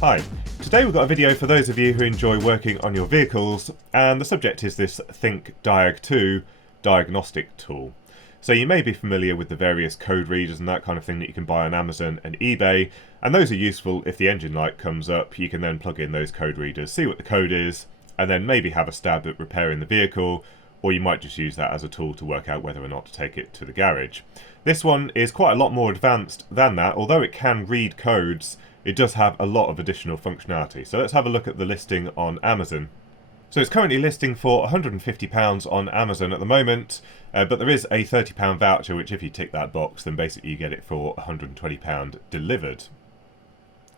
Hi, today we've got a video for those of you who enjoy working on your vehicles, and the subject is this Thinkdiag 2 Diagnostic Tool. So you may be familiar with the various code readers and that kind of thing that you can buy on Amazon and eBay, and those are useful if the engine light comes up. You can then plug in those code readers, see what the code is, and then maybe have a stab at repairing the vehicle, or you might just use that as a tool to work out whether or not to take it to the garage. This one is quite a lot more advanced than that. Although it can read codes, it does have a lot of additional functionality. So let's have a look at the listing on Amazon. So it's currently listing for £150 on Amazon at the moment, but there is a £30 voucher, which if you tick that box, then basically you get it for £120 delivered.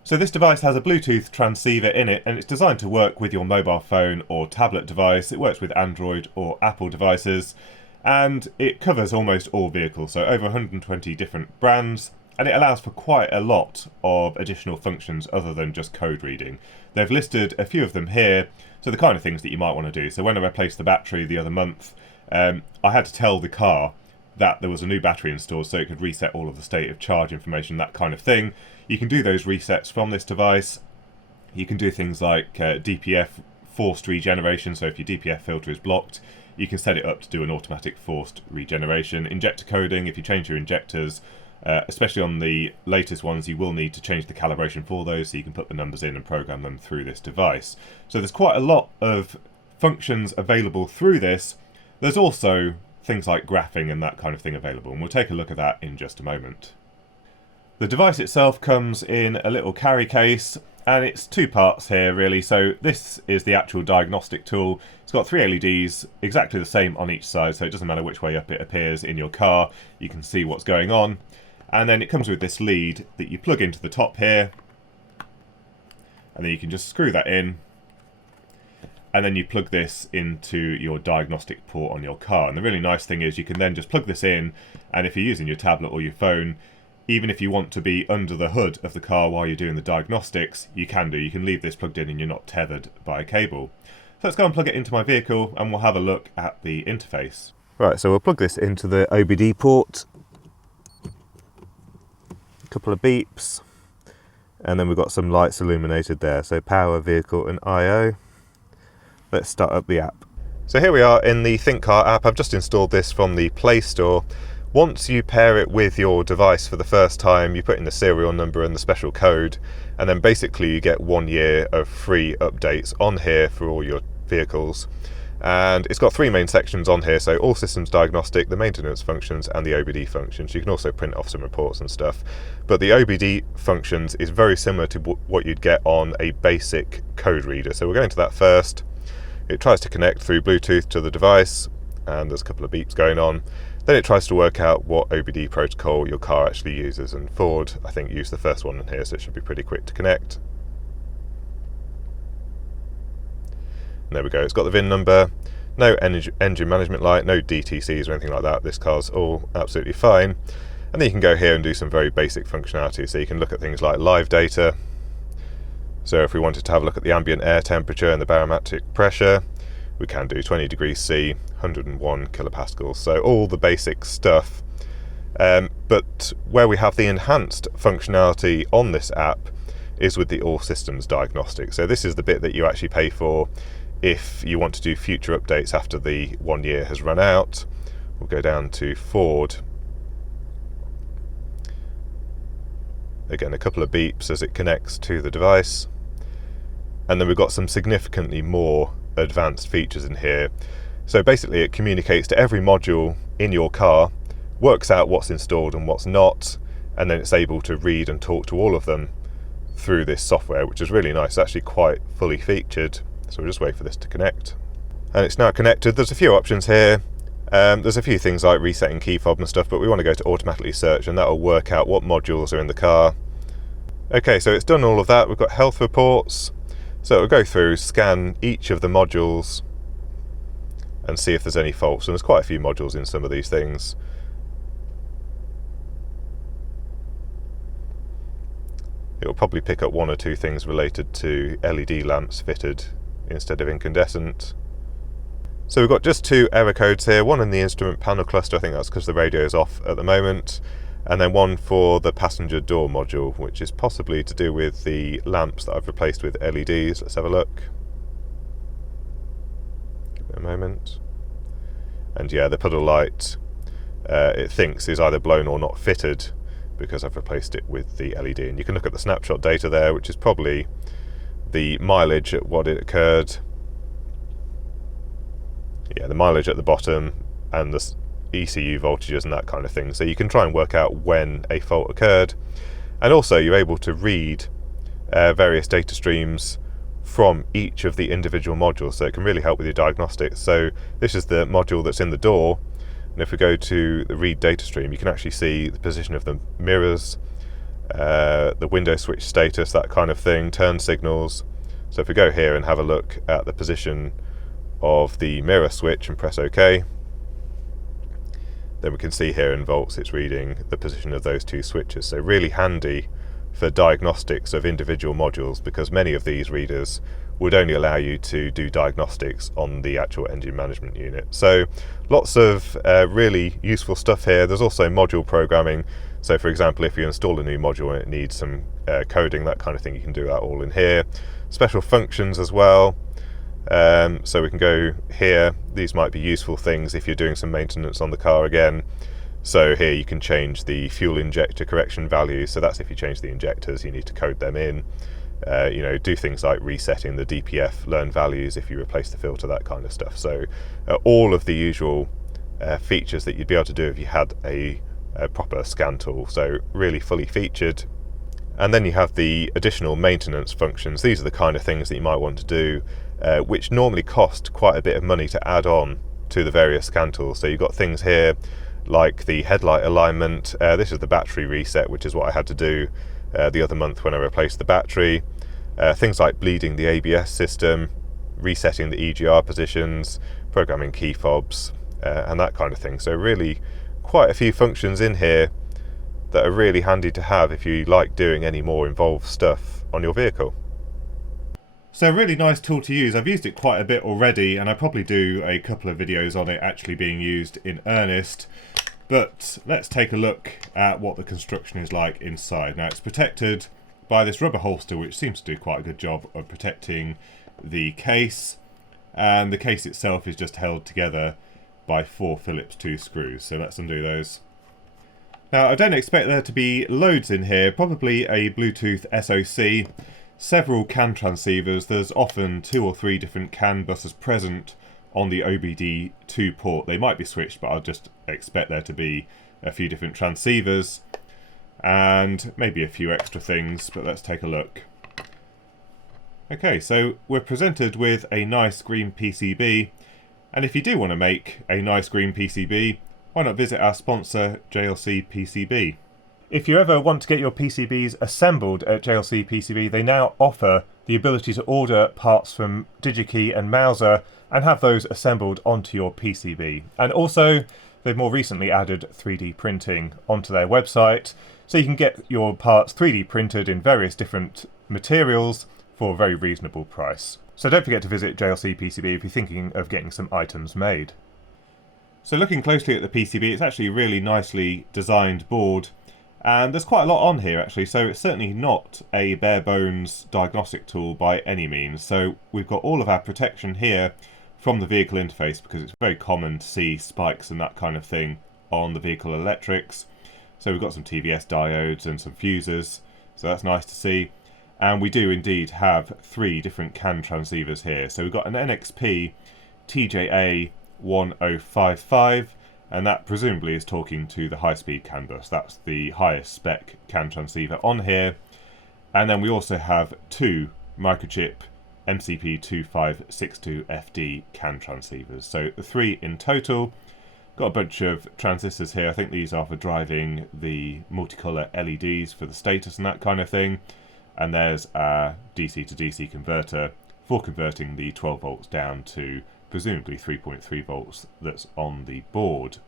So this device has a Bluetooth transceiver in it, and it's designed to work with your mobile phone or tablet device. It works with Android or Apple devices, and it covers almost all vehicles, so over 120 different brands, and it allows for quite a lot of additional functions other than just code reading. They've listed a few of them here, so the kind of things that you might want to do. So when I replaced the battery the other month, I had to tell the car that there was a new battery installed so it could reset all of the state of charge information, that kind of thing. You can do those resets from this device. You can do things like DPF forced regeneration, so if your DPF filter is blocked, you can set it up to do an automatic forced regeneration. Injector coding, if you change your injectors, especially on the latest ones, you will need to change the calibration for those, so you can put the numbers in and program them through this device. So there's quite a lot of functions available through this. There's also things like graphing and that kind of thing available, and we'll take a look at that in just a moment. The device itself comes in a little carry case, and it's two parts here really. So this is the actual diagnostic tool. It's got three LEDs, exactly the same on each side, so it doesn't matter which way up it appears in your car, you can see what's going on. And then it comes with this lead that you plug into the top here, and then you can just screw that in, and then you plug this into your diagnostic port on your car. And the really nice thing is you can then just plug this in, and if you're using your tablet or your phone, even if you want to be under the hood of the car while you're doing the diagnostics, you can do. You can leave this plugged in and you're not tethered by a cable. So let's go and plug it into my vehicle and we'll have a look at the interface. Right, so we'll plug this into the OBD port. A couple of beeps, and then we've got some lights illuminated there. So power, vehicle and I/O. Let's start up the app. So here we are in the Thinkcar app. I've just installed this from the Play Store. Once you pair it with your device for the first time, you put in the serial number and the special code, and then basically you get 1 year of free updates on here for all your vehicles. And it's got three main sections on here, so all systems diagnostic, the maintenance functions and the OBD functions. You can also print off some reports and stuff. But the OBD functions is very similar to what you'd get on a basic code reader. So we'll go into that first. It tries to connect through Bluetooth to the device, and there's a couple of beeps going on. Then it tries to work out what OBD protocol your car actually uses, and Ford, I think, used the first one in here, so it should be pretty quick to connect. And there we go, it's got the VIN number, no engine management light, no DTCs or anything like that. This car's all absolutely fine. And then you can go here and do some very basic functionality, so you can look at things like live data. So if we wanted to have a look at the ambient air temperature and the barometric pressure, we can do 20 degrees C, 101 kilopascals, so all the basic stuff. But where we have the enhanced functionality on this app is with the all systems diagnostic. So this is the bit that you actually pay for if you want to do future updates after the 1 year has run out. We'll go down to Ford. Again, a couple of beeps as it connects to the device. And then we've got some significantly more advanced features in here. So basically it communicates to every module in your car, works out what's installed and what's not, and then it's able to read and talk to all of them through this software, which is really nice. It's actually quite fully featured. So we'll just wait for this to connect. And it's now connected. There's a few options here. There's a few things like resetting key fob and stuff, but we want to go to automatically search, and that'll work out what modules are in the car. Okay, so it's done all of that. We've got health reports. So it'll go through, scan each of the modules and see if there's any faults. And there's quite a few modules in some of these things. It'll probably pick up one or two things related to LED lamps fitted instead of incandescent. So we've got just two error codes here, one in the instrument panel cluster. I think that's because the radio is off at the moment, and then one for the passenger door module, which is possibly to do with the lamps that I've replaced with LEDs. Let's have a look. Give it a moment. And yeah, the puddle light, it thinks is either blown or not fitted because I've replaced it with the LED. And you can look at the snapshot data there, which is probably the mileage at what it occurred. Yeah, the mileage at the bottom and the ECU voltages and that kind of thing. So you can try and work out when a fault occurred. And also you're able to read various data streams from each of the individual modules, so it can really help with your diagnostics. So this is the module that's in the door, and if we go to the read data stream, you can actually see the position of the mirrors, the window switch status, that kind of thing, turn signals. So if we go here and have a look at the position of the mirror switch and press OK, then we can see here in volts it's reading the position of those two switches. So really handy for diagnostics of individual modules, because many of these readers would only allow you to do diagnostics on the actual engine management unit. So lots of really useful stuff here. There's also module programming. So for example, if you install a new module and it needs some coding, that kind of thing, you can do that all in here. Special functions as well. So we can go here. These might be useful things if you're doing some maintenance on the car again. So here you can change the fuel injector correction values. So that's if you change the injectors, you need to code them in. Do things like resetting the DPF learn values if you replace the filter, that kind of stuff. So all of the usual features that you'd be able to do if you had a proper scan tool. So really fully featured. And then you have the additional maintenance functions. These are the kind of things that you might want to do, which normally cost quite a bit of money to add on to the various scan tools. So you've got things here like the headlight alignment. This is the battery reset, which is what I had to do the other month when I replaced the battery. Things like bleeding the ABS system, resetting the EGR positions, programming key fobs, and that kind of thing. So really quite a few functions in here that are really handy to have if you like doing any more involved stuff on your vehicle. So a really nice tool to use. I've used it quite a bit already, and I probably do a couple of videos on it actually being used in earnest. But let's take a look at what the construction is like inside. Now it's protected by this rubber holster, which seems to do quite a good job of protecting the case, and the case itself is just held together by 4 Phillips 2 screws. So let's undo those. Now I don't expect there to be loads in here, probably a Bluetooth SoC, several CAN transceivers. There's often 2 or 3 different CAN buses present on the OBD2 port. They might be switched, but I'll just expect there to be a few different transceivers and maybe a few extra things, but let's take a look. Okay, so we're presented with a nice green PCB, and if you do want to make a nice green PCB, why not visit our sponsor JLCPCB. If you ever want to get your PCBs assembled at JLCPCB, they now offer the ability to order parts from DigiKey and Mouser and have those assembled onto your PCB. And also, they've more recently added 3D printing onto their website, so you can get your parts 3D printed in various different materials for a very reasonable price. So don't forget to visit JLCPCB if you're thinking of getting some items made. So looking closely at the PCB, it's actually a really nicely designed board. And there's quite a lot on here actually, so it's certainly not a bare bones diagnostic tool by any means. So we've got all of our protection here from the vehicle interface, because it's very common to see spikes and that kind of thing on the vehicle electrics. So we've got some TVS diodes and some fuses, so that's nice to see. And we do indeed have 3 different CAN transceivers here. So we've got an NXP TJA 1055, and that presumably is talking to the high-speed CAN bus. That's the highest spec CAN transceiver on here. And then we also have 2 microchip MCP2562FD CAN transceivers. So 3 in total. Got a bunch of transistors here. I think these are for driving the multicolour LEDs for the status and that kind of thing. And there's our DC to DC converter for converting the 12 volts down to presumably 3.3 volts that's on the board.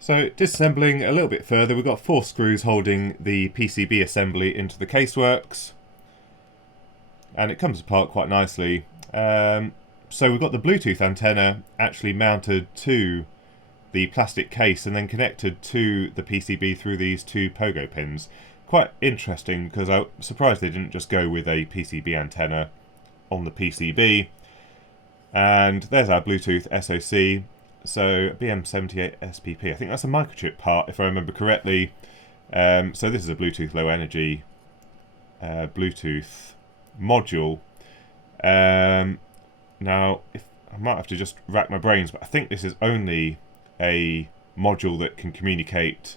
So disassembling a little bit further, we've got 4 screws holding the PCB assembly into the caseworks, and it comes apart quite nicely. So we've got the Bluetooth antenna actually mounted to the plastic case and then connected to the PCB through these two pogo pins. Quite interesting, because I'm surprised they didn't just go with a PCB antenna on the PCB. And there's our Bluetooth SoC. So BM78 SPP, I think that's a microchip part if I remember correctly. So this is a Bluetooth low energy Bluetooth module. Now, I might have to just rack my brains, but I think this is only a module that can communicate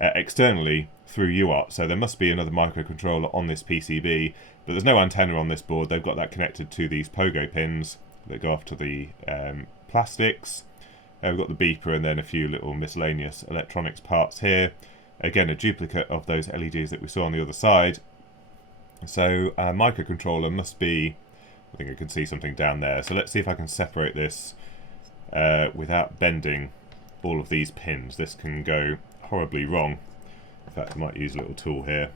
externally through UART. So there must be another microcontroller on this PCB, but there's no antenna on this board. They've got that connected to these pogo pins that go off to the plastics. We've got the beeper and then a few little miscellaneous electronics parts here. Again, a duplicate of those LEDs that we saw on the other side. So our microcontroller must be, I think I can see something down there. So let's see if I can separate this without bending all of these pins. This can go horribly wrong. In fact, I might use a little tool here.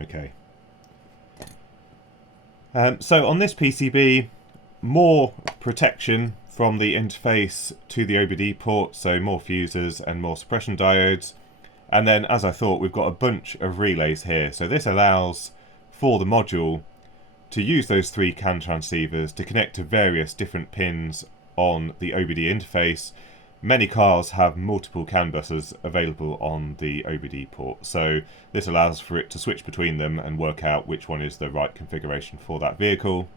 Okay. So on this PCB, more protection from the interface to the OBD port, so more fuses and more suppression diodes. And then, as I thought, we've got a bunch of relays here. So this allows for the module to use those three CAN transceivers to connect to various different pins on the OBD interface. Many cars have multiple CAN buses available on the OBD port, so this allows for it to switch between them and work out which one is the right configuration for that vehicle.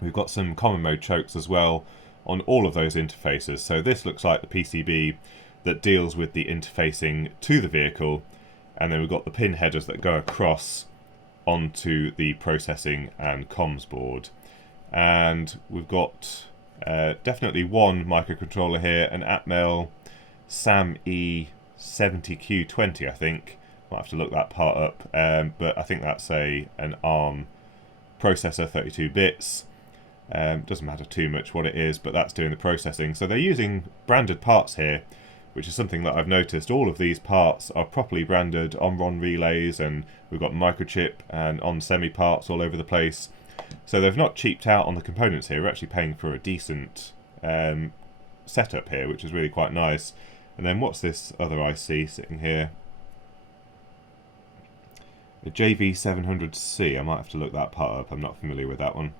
We've got some common mode chokes as well on all of those interfaces, so this looks like the PCB that deals with the interfacing to the vehicle, and then we've got the pin headers that go across onto the processing and comms board. And we've got definitely one microcontroller here, an Atmel SAM E70Q20, I think. Might have to look that part up, but I think that's an ARM processor, 32 bits. Doesn't matter too much what it is, but that's doing the processing. So they're using branded parts here, which is something that I've noticed. All of these parts are properly branded on-RON relays, and we've got microchip and on-semi parts all over the place. So they've not cheaped out on the components here. We're actually paying for a decent setup here, which is really quite nice. And then what's this other IC sitting here? A JV700C. I might have to look that part up. I'm not familiar with that one.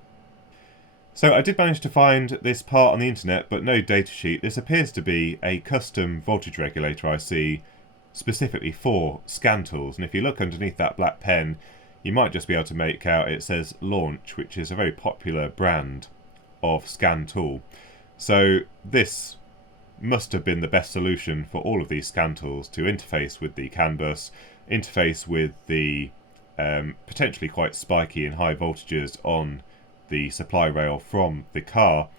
So I did manage to find this part on the internet, but no datasheet. This appears to be a custom voltage regulator IC specifically for scan tools. And if you look underneath that black pen, you might just be able to make out it says Launch, which is a very popular brand of scan tool. So this must have been the best solution for all of these scan tools to interface with the CAN bus, interface with the potentially quite spiky and high voltages on the supply rail from the car,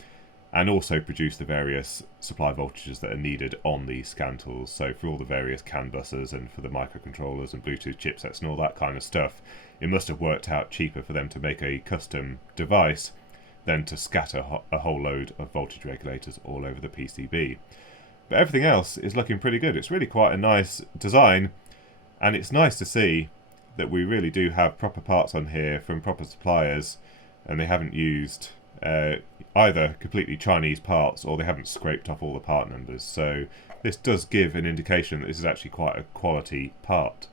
and also produce the various supply voltages that are needed on these scan tools. So for all the various CAN buses and for the microcontrollers and Bluetooth chipsets and all that kind of stuff, it must have worked out cheaper for them to make a custom device than to scatter a whole load of voltage regulators all over the PCB. But everything else is looking pretty good. It's really quite a nice design, and it's nice to see that we really do have proper parts on here from proper suppliers, and they haven't used either completely Chinese parts or they haven't scraped off all the part numbers. So this does give an indication that this is actually quite a quality part.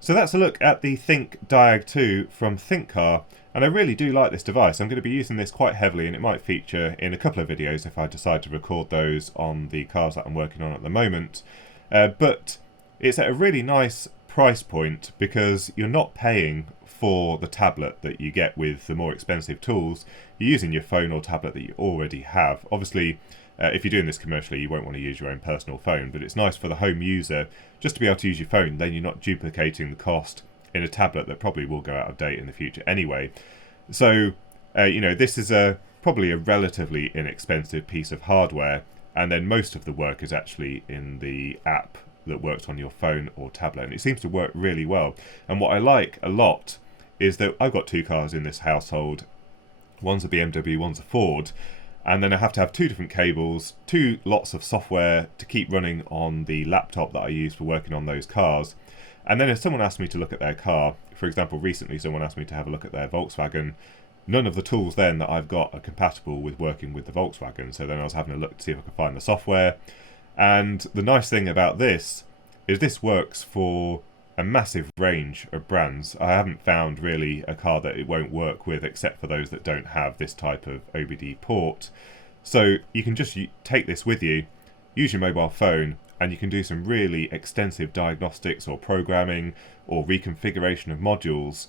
So that's a look at the Thinkdiag 2 from Thinkcar, and I really do like this device. I'm going to be using this quite heavily, and it might feature in a couple of videos if I decide to record those on the cars that I'm working on at the moment. But it's at a really nice price point because you're not paying for the tablet that you get with the more expensive tools. You're using your phone or tablet that you already have. Obviously, if you're doing this commercially, you won't want to use your own personal phone, but it's nice for the home user just to be able to use your phone. Then you're not duplicating the cost in a tablet that probably will go out of date in the future anyway. So, this is probably a relatively inexpensive piece of hardware, and then most of the work is actually in the app that works on your phone or tablet, and it seems to work really well. And what I like a lot is that I've got two cars in this household. One's a BMW, one's a Ford, and then I have to have two different cables, two lots of software to keep running on the laptop that I use for working on those cars. And then if someone asks me to look at their car, for example, recently someone asked me to have a look at their Volkswagen, none of the tools then that I've got are compatible with working with the Volkswagen. So then I was having a look to see if I could find the software. And the nice thing about this is this works for a massive range of brands. I haven't found really a car that it won't work with, except for those that don't have this type of OBD port. So you can just take this with you, use your mobile phone, and you can do some really extensive diagnostics or programming or reconfiguration of modules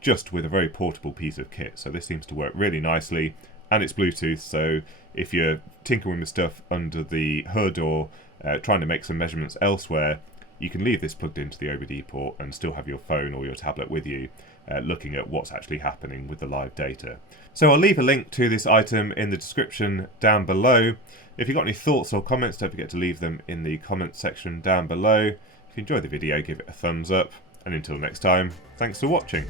just with a very portable piece of kit. So this seems to work really nicely, and it's Bluetooth, so if you're tinkering with stuff under the hood or trying to make some measurements elsewhere, you can leave this plugged into the OBD port and still have your phone or your tablet with you, looking at what's actually happening with the live data. So I'll leave a link to this item in the description down below. If you've got any thoughts or comments, don't forget to leave them in the comments section down below. If you enjoyed the video, give it a thumbs up, and until next time, thanks for watching.